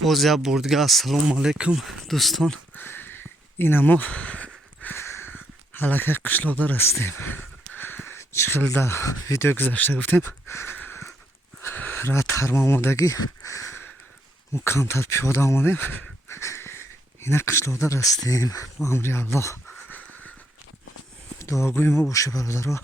باز یک بار دیگه السلام علیکم دوستان. این ما حلقه قشلاق‌دار هستیم. چخیل در ویدیو گذاشته گفتیم راه ترم آمادگی و کمتر پیاده آمدیم. این قشلاق‌دار هستیم با امر الله. دعاگوی ما باشه برادرها.